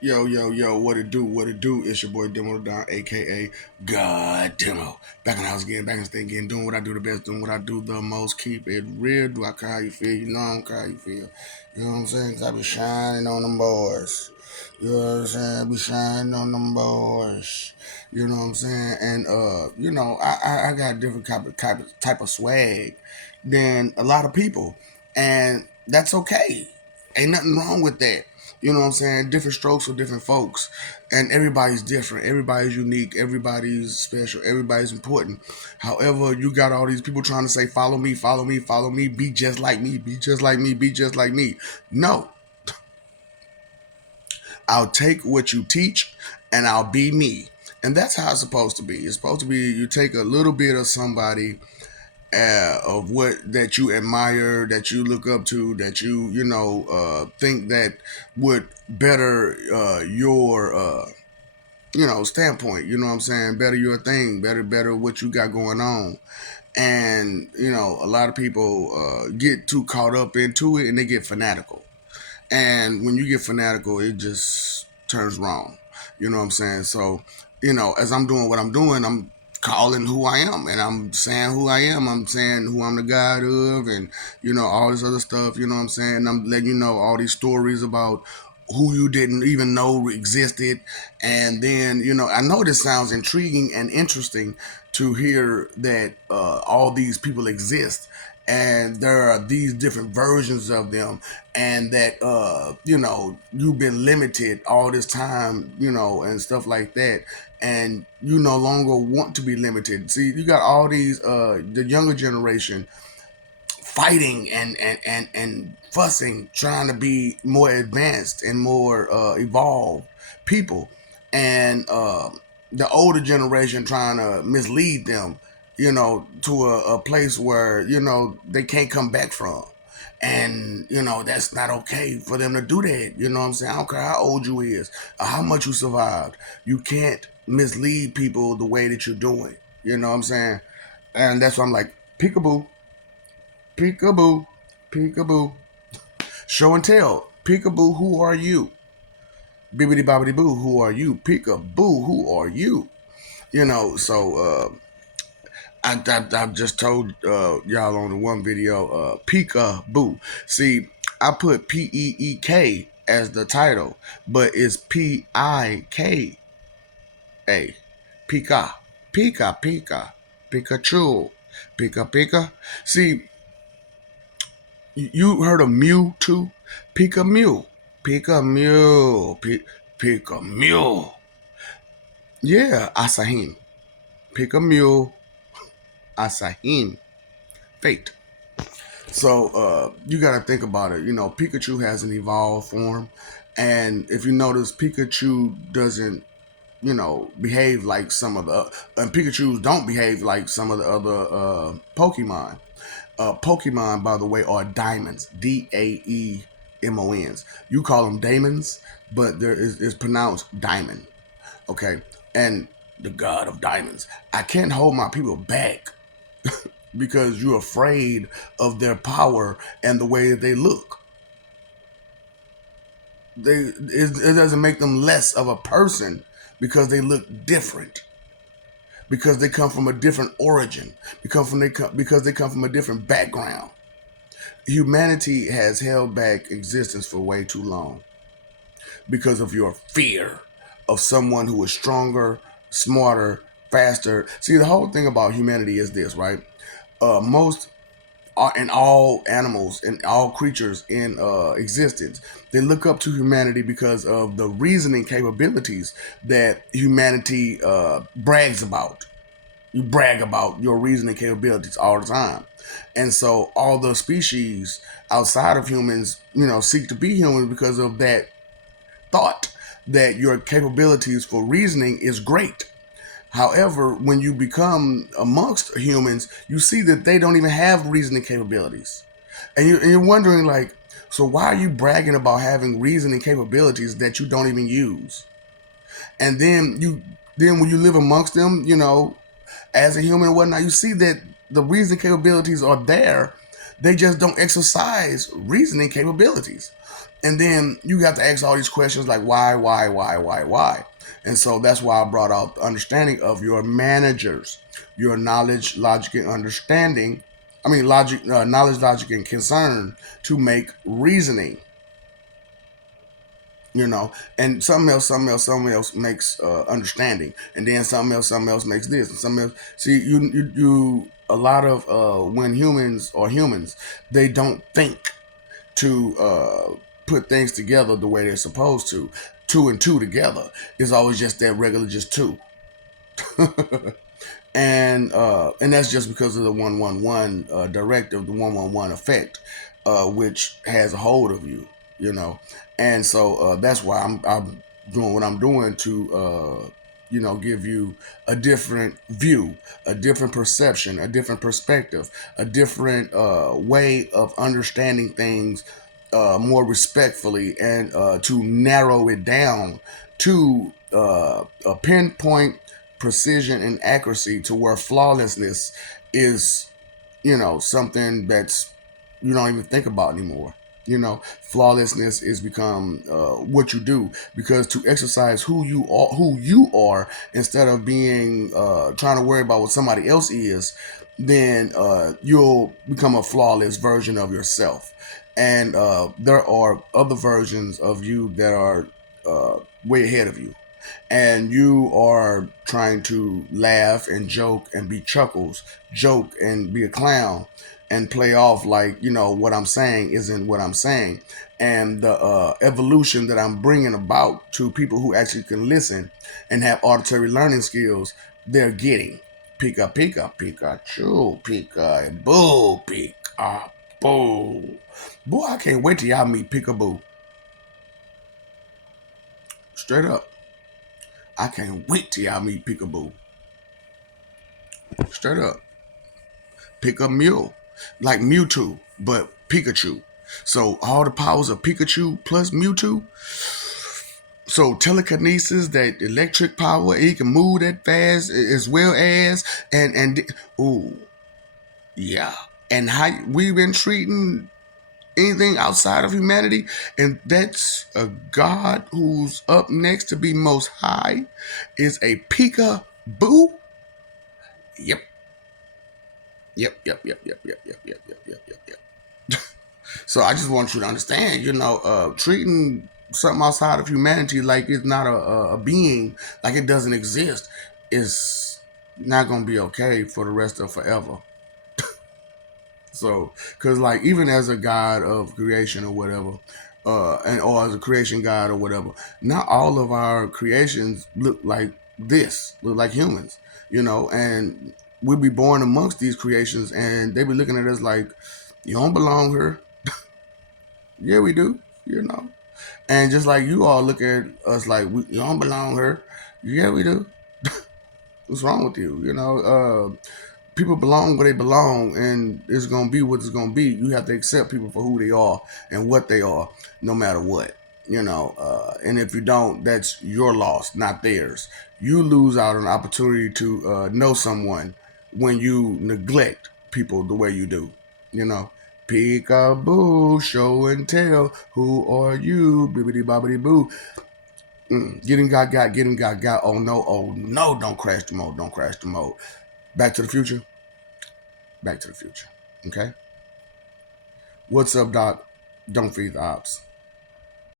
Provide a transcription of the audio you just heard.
Yo, yo, yo, what it do? What it do? It's your boy Demo Don, aka God Demo. Back in the house again, back in the thing again, doing what I do the best, doing what I do the most. Keep it real. Do I care how you feel? You know I don't care how you feel. You know what I'm saying? 'Cause I be shining on them boys. You know what I'm saying? I be shining on them boys. You know what I'm saying? And I got different type of swag than a lot of people. And that's okay. Ain't nothing wrong with that. You know what I'm saying? Different strokes for different folks. And everybody's different. Everybody's unique. Everybody's special. Everybody's important. However, you got all these people trying to say, follow me, follow me, follow me, be just like me, be just like me, be just like me. No. I'll take what you teach and I'll be me. And that's how it's supposed to be. It's supposed to be you take a little bit of somebody of what that you admire, that you look up to, that you think that would better your standpoint. You know what I'm saying? Better your thing, better what you got going on. And a lot of people get too caught up into it and they get fanatical. And when you get fanatical, it just turns wrong. You know what I'm saying? So, as I'm doing what I'm doing, I'm calling who I am and I'm saying who I am. I'm saying who I'm the God of and, all this other stuff. You know what I'm saying? I'm letting you know all these stories about who you didn't even know existed. And then, I know this sounds intriguing and interesting to hear that all these people exist and there are these different versions of them and that you've been limited all this time, and stuff like that, and you no longer want to be limited. See, you got all these the younger generation fighting and fussing, trying to be more advanced and more evolved people, and the older generation trying to mislead them, to a place where they can't come back from. And that's not okay for them to do that. You know what I'm saying? I don't care how old you is or how much you survived. You can't mislead people the way that you're doing. You know what I'm saying? And that's why I'm like, peekaboo, peekaboo, peekaboo. Show and tell. Peekaboo, who are you? Bibbidi bobbidi boo, who are you? Peekaboo, who are you? So I just told y'all on the one video, peekaboo. See, I put Peek as the title, but it's Pika. Pika. Pika, Pika. Pikachu. Pika, Pika. See, you heard of Mew too? Pika Mew. Pika Mew. Pika Mew. Yeah, Asahin. Pika Mew. Asahin. Fate. So you got to think about it. Pikachu has an evolved form, and if you notice, Pikachu doesn't, behave like some of the, and Pikachu's don't behave like some of the other Pokemon. Pokemon, by the way, are diamonds. Daemons. You call them daemons, but it's pronounced diamond. Okay, and the god of diamonds. I can't hold my people back because you're afraid of their power and the way that they look. It doesn't make them less of a person because they look different, because they come from a different origin, because they come from a different background. Humanity has held back existence for way too long because of your fear of someone who is stronger, smarter, faster. See, the whole thing about humanity is this, right? Most and all animals and all creatures in existence, they look up to humanity because of the reasoning capabilities that humanity brags about. You brag about your reasoning capabilities all the time. And so all the species outside of humans, seek to be humans because of that thought that your capabilities for reasoning is great. However, when you become amongst humans, you see that they don't even have reasoning capabilities. And you're wondering, like, so why are you bragging about having reasoning capabilities that you don't even use? And then when you live amongst them, as a human and whatnot, you see that the reasoning capabilities are there. They just don't exercise reasoning capabilities. And then you have to ask all these questions like why? And so that's why I brought out the understanding of your managers, your knowledge, logic, and understanding. I mean, knowledge, logic, and concern to make reasoning. And something else makes understanding, and then something else makes this, and something else. See, a lot of when humans are humans, they don't think to put things together the way they're supposed to. Two and two together is always just that regular, just two. And that's just because of the 111 directive, the 111 effect, which has a hold of you, you know. And so that's why I'm doing what I'm doing to give you a different view, a different perception, a different perspective, a different way of understanding things more respectfully, and to narrow it down to a pinpoint precision and accuracy to where flawlessness is, something that's you don't even think about anymore. Flawlessness is become what you do, because to exercise who you are instead of being trying to worry about what somebody else is, then you'll become a flawless version of yourself. And there are other versions of you that are way ahead of you, and you are trying to laugh and joke and be chuckles, joke and be a clown, and play off like what I'm saying isn't what I'm saying. And the evolution that I'm bringing about to people who actually can listen and have auditory learning skills, they're getting. Pika pika Pikachu, pika boo, pika boo. Boy, I can't wait till y'all meet Peekaboo. Straight up, I can't wait till y'all meet Peekaboo. Straight up. Pick up Mew. Like Mewtwo, but Pikachu. So all the powers of Pikachu plus Mewtwo. So telekinesis, that electric power, he can move that fast as well as and oh yeah. And how we've been treating anything outside of humanity, and that's a god who's up next to be most high, is a Peekaboo. Yep. Yep. So I just want you to understand, treating something outside of humanity like it's not a being, like it doesn't exist, is not gonna be okay for the rest of forever. So, because like even as a god of creation or whatever, and or as a creation god or whatever, not all of our creations look like this, look like humans, and we'll be born amongst these creations, and they be looking at us like, you don't belong here. Yeah, we do, you know. And just like you all look at us like you don't belong here. Yeah, we do. What's wrong with you? People belong where they belong, and it's gonna be what it's gonna be. You have to accept people for who they are and what they are, no matter what. And if you don't, that's your loss, not theirs. You lose out on an opportunity to know someone when you neglect people the way you do. You know, Peekaboo, show and tell. Who are you? Bibbidi bobbidi boo. Get him, got. Oh no, don't crash the mode, don't crash the mode. Back to the future, back to the future. Okay? What's up, Doc? Don't feed the ops.